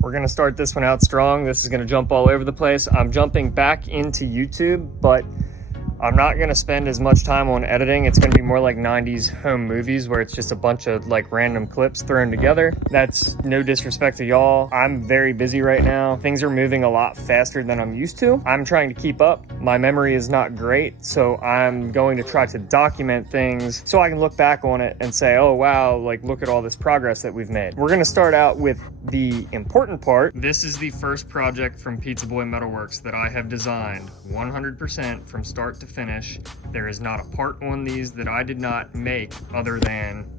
We're gonna start this one out strong. This is gonna jump all over the place. I'm jumping back into YouTube, but I'm not gonna spend as much time on editing. It's gonna be more like 90s home movies where it's just a bunch of like random clips thrown together. That's no disrespect to y'all. I'm very busy right now. Things are moving a lot faster than I'm used to. I'm trying to keep up. My memory is not great, so I'm going to try to document things so I can look back on it and say, oh wow, like look at all this progress that we've made. We're gonna start out with the important part. This is the first project from Pizza Boy Metalworks that I have designed 100% from start to finish. There is not a part on these that I did not make other than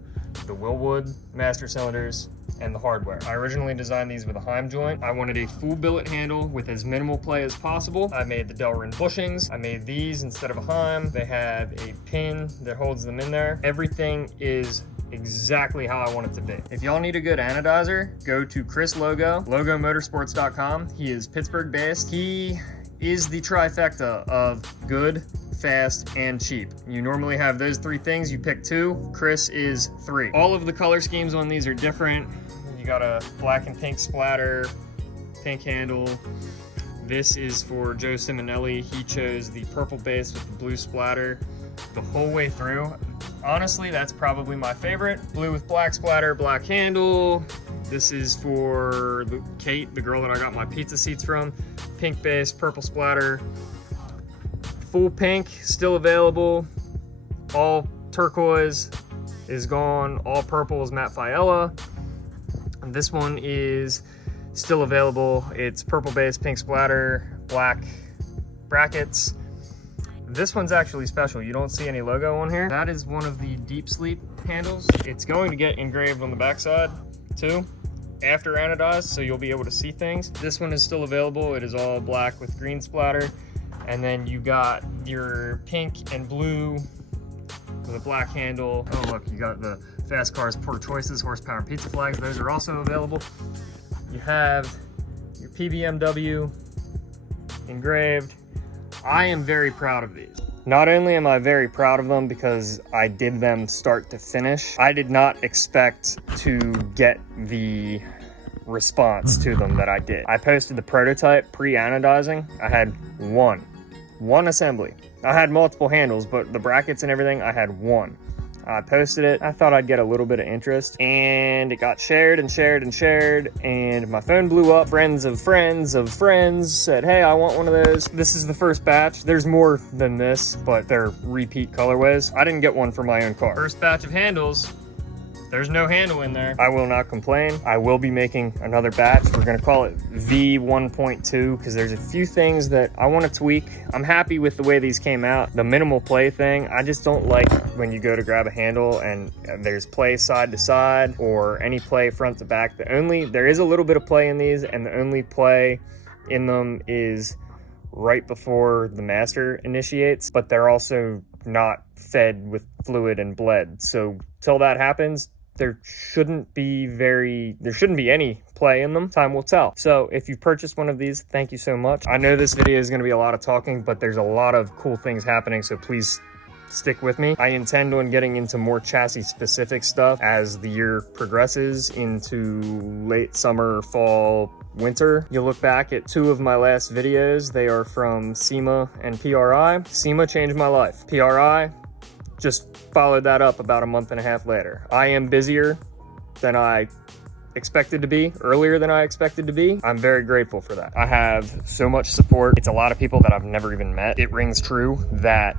the Willwood master cylinders and the hardware. I originally designed these with a Heim joint. I wanted a full billet handle with as minimal play as possible. I made the Delrin bushings. I made these instead of a Heim. They have a pin that holds them in there. Everything is exactly how I want it to be. If y'all need a good anodizer, go to Chris logomotorsports.com. He is Pittsburgh based. He is the trifecta of good, fast, and cheap. You normally have those three things. You pick two. Chris is three. All of the color schemes on these are different. You got a black and pink splatter, pink handle. This is for Joe Simonelli. He chose the purple base with the blue splatter the whole way through. Honestly, that's probably my favorite. Blue with black splatter, black handle. This is for Kate, the girl that I got my pizza seats from. Pink base, purple splatter. Full pink, still available. All turquoise is gone. All purple is Matt Fiella. And this one is still available. It's purple base, pink splatter, black brackets. This one's actually special. You don't see any logo on here. That is one of the deep sleep handles. It's going to get engraved on the backside too, after anodized, so you'll be able to see things. This one is still available. It is all black with green splatter. And then you got your pink and blue with a black handle. Oh look, you got the Fast Cars Poor Choices horsepower and pizza flags. Those are also available. You have your PBMW engraved. I am very proud of these. Not only am I very proud of them because I did them start to finish, I did not expect to get the response to them that I did. I posted the prototype pre-anodizing. I had one assembly. I had multiple handles, but the brackets and everything, I had one. I posted it. I thought I'd get a little bit of interest, and it got shared and shared and shared, and my phone blew up. Friends of friends of friends said, hey, I want one of those. This is the first batch. There's more than this, but they're repeat colorways. I didn't get one for my own car. First batch of handles. There's no handle in there. I will not complain. I will be making another batch. We're gonna call it V1.2 because there's a few things that I want to tweak. I'm happy with the way these came out. The minimal play thing, I just don't like when you go to grab a handle and there's play side to side or any play front to back. There is a little bit of play in these, and the only play in them is right before the master initiates, but they're also not fed with fluid and bled. So till that happens, there shouldn't be any play in them. Time will tell. So if you purchased one of these, thank you so much. I know this video is going to be a lot of talking, but there's a lot of cool things happening, so please stick with me. I intend on getting into more chassis specific stuff as the year progresses into late summer, fall, winter. You'll look back at two of my last videos. They are from SEMA and PRI. SEMA changed my life. PRI just followed that up about a month and a half later. I am busier than I expected to be, earlier than I expected to be. I'm very grateful for that. I have so much support. It's a lot of people that I've never even met. It rings true that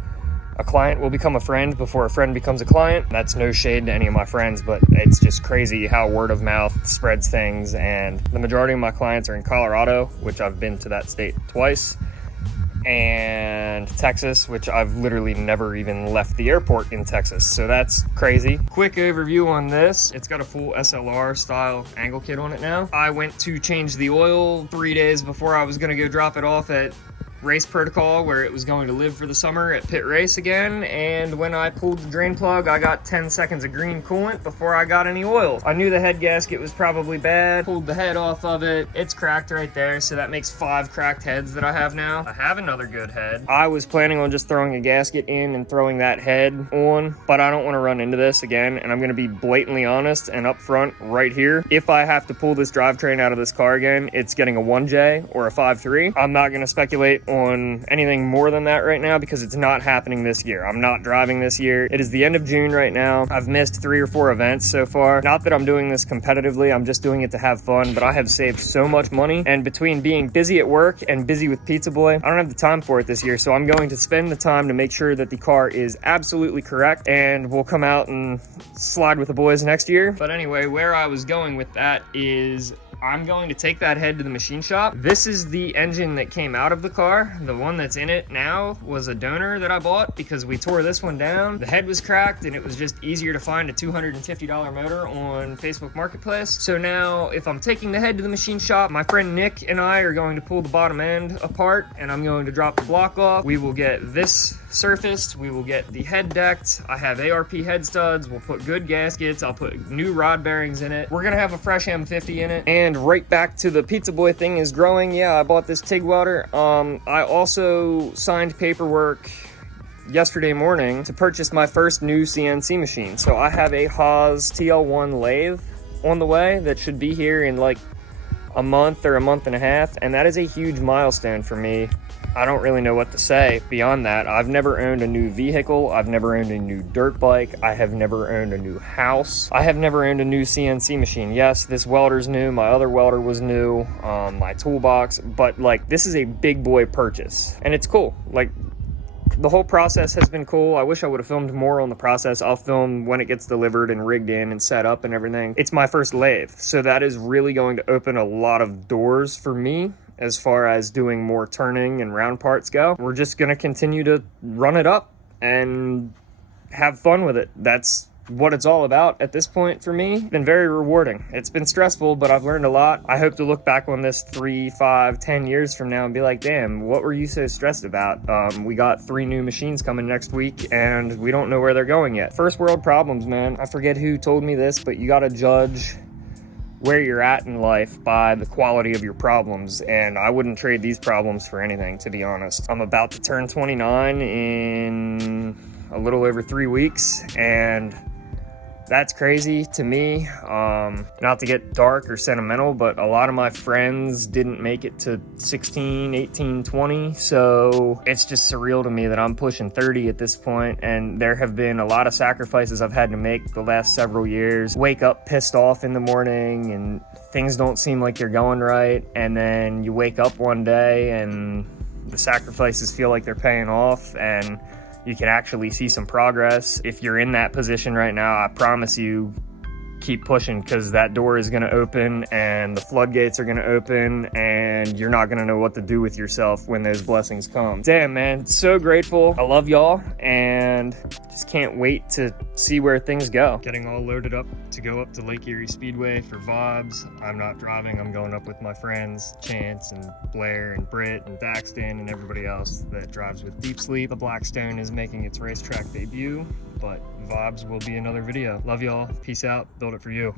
a client will become a friend before a friend becomes a client. That's no shade to any of my friends, but it's just crazy how word of mouth spreads things. And the majority of my clients are in Colorado, which I've been to that state twice, and Texas, which I've literally never even left the airport in Texas. So that's crazy. Quick overview on this. It's got a full SLR style angle kit on it now. I went to change the oil 3 days before I was gonna go drop it off at race protocol where it was going to live for the summer at pit race again, and when I pulled the drain plug, I got 10 seconds of green coolant before I got any oil. I knew the head gasket was probably bad, pulled the head off of it. It's cracked right there, so that makes 5 cracked heads that I have now. I have another good head. I was planning on just throwing a gasket in and throwing that head on, but I don't want to run into this again, and I'm going to be blatantly honest and upfront right here. If I have to pull this drivetrain out of this car again, it's getting a 1J or a 5.3. I'm not going to speculate on anything more than that right now because it's not happening this year. I'm not driving this year. It is the end of June right now. I've missed 3 or 4 events so far. Not that I'm doing this competitively, I'm just doing it to have fun, but I have saved so much money, and between being busy at work and busy with Pizza Boy, I don't have the time for it this year, so I'm going to spend the time to make sure that the car is absolutely correct, and we'll come out and slide with the boys next year. But anyway, where I was going with that is I'm going to take that head to the machine shop. This is the engine that came out of the car. The one that's in it now was a donor that I bought because we tore this one down. The head was cracked and it was just easier to find a $250 motor on Facebook Marketplace. So now if I'm taking the head to the machine shop, my friend Nick and I are going to pull the bottom end apart and I'm going to drop the block off. We will get this surfaced, we will get the head decked. I have ARP head studs, we'll put good gaskets, I'll put new rod bearings in it. We're gonna have a fresh M50 in it. And right back to the Pizza Boy thing is growing. Yeah, I bought this TIG welder. I also signed paperwork yesterday morning to purchase my first new CNC machine. So I have a Haas TL1 lathe on the way that should be here in like a month or a month and a half, and that is a huge milestone for me. I don't really know what to say beyond that. I've never owned a new vehicle. I've never owned a new dirt bike. I have never owned a new house. I have never owned a new CNC machine. Yes, this welder's new. My other welder was new. My toolbox, but like this is a big boy purchase and it's cool. Like the whole process has been cool. I wish I would have filmed more on the process. I'll film when it gets delivered and rigged in and set up and everything. It's my first lathe, so that is really going to open a lot of doors for me as far as doing more turning and round parts go. We're just gonna continue to run it up and have fun with it. That's what it's all about at this point for me. It's been very rewarding. It's been stressful, but I've learned a lot. I hope to look back on this 3, 5, 10 years from now and be like, damn, what were you so stressed about? We got 3 new machines coming next week and we don't know where they're going yet. First world problems, man. I forget who told me this, but you gotta judge where you're at in life by the quality of your problems, and I wouldn't trade these problems for anything, to be honest. I'm about to turn 29 in a little over 3 weeks, and that's crazy to me. Not to get dark or sentimental, but a lot of my friends didn't make it to 16, 18, 20. So it's just surreal to me that I'm pushing 30 at this point. And there have been a lot of sacrifices I've had to make the last several years. Wake up pissed off in the morning and things don't seem like they're going right. And then you wake up one day and the sacrifices feel like they're paying off and you can actually see some progress. If you're in that position right now, I promise you, keep pushing, because that door is going to open and the floodgates are going to open and you're not going to know what to do with yourself when those blessings come. Damn, man, so grateful. I love y'all and just can't wait to see where things go. Getting all loaded up to go up to Lake Erie Speedway for vibes. I'm not driving, I'm going up with my friends Chance and Blair and Britt and Daxton and everybody else that drives with Deep Sleep. The Blackstone is making its racetrack debut, but vibes will be another video. Love y'all, peace out, build it for you.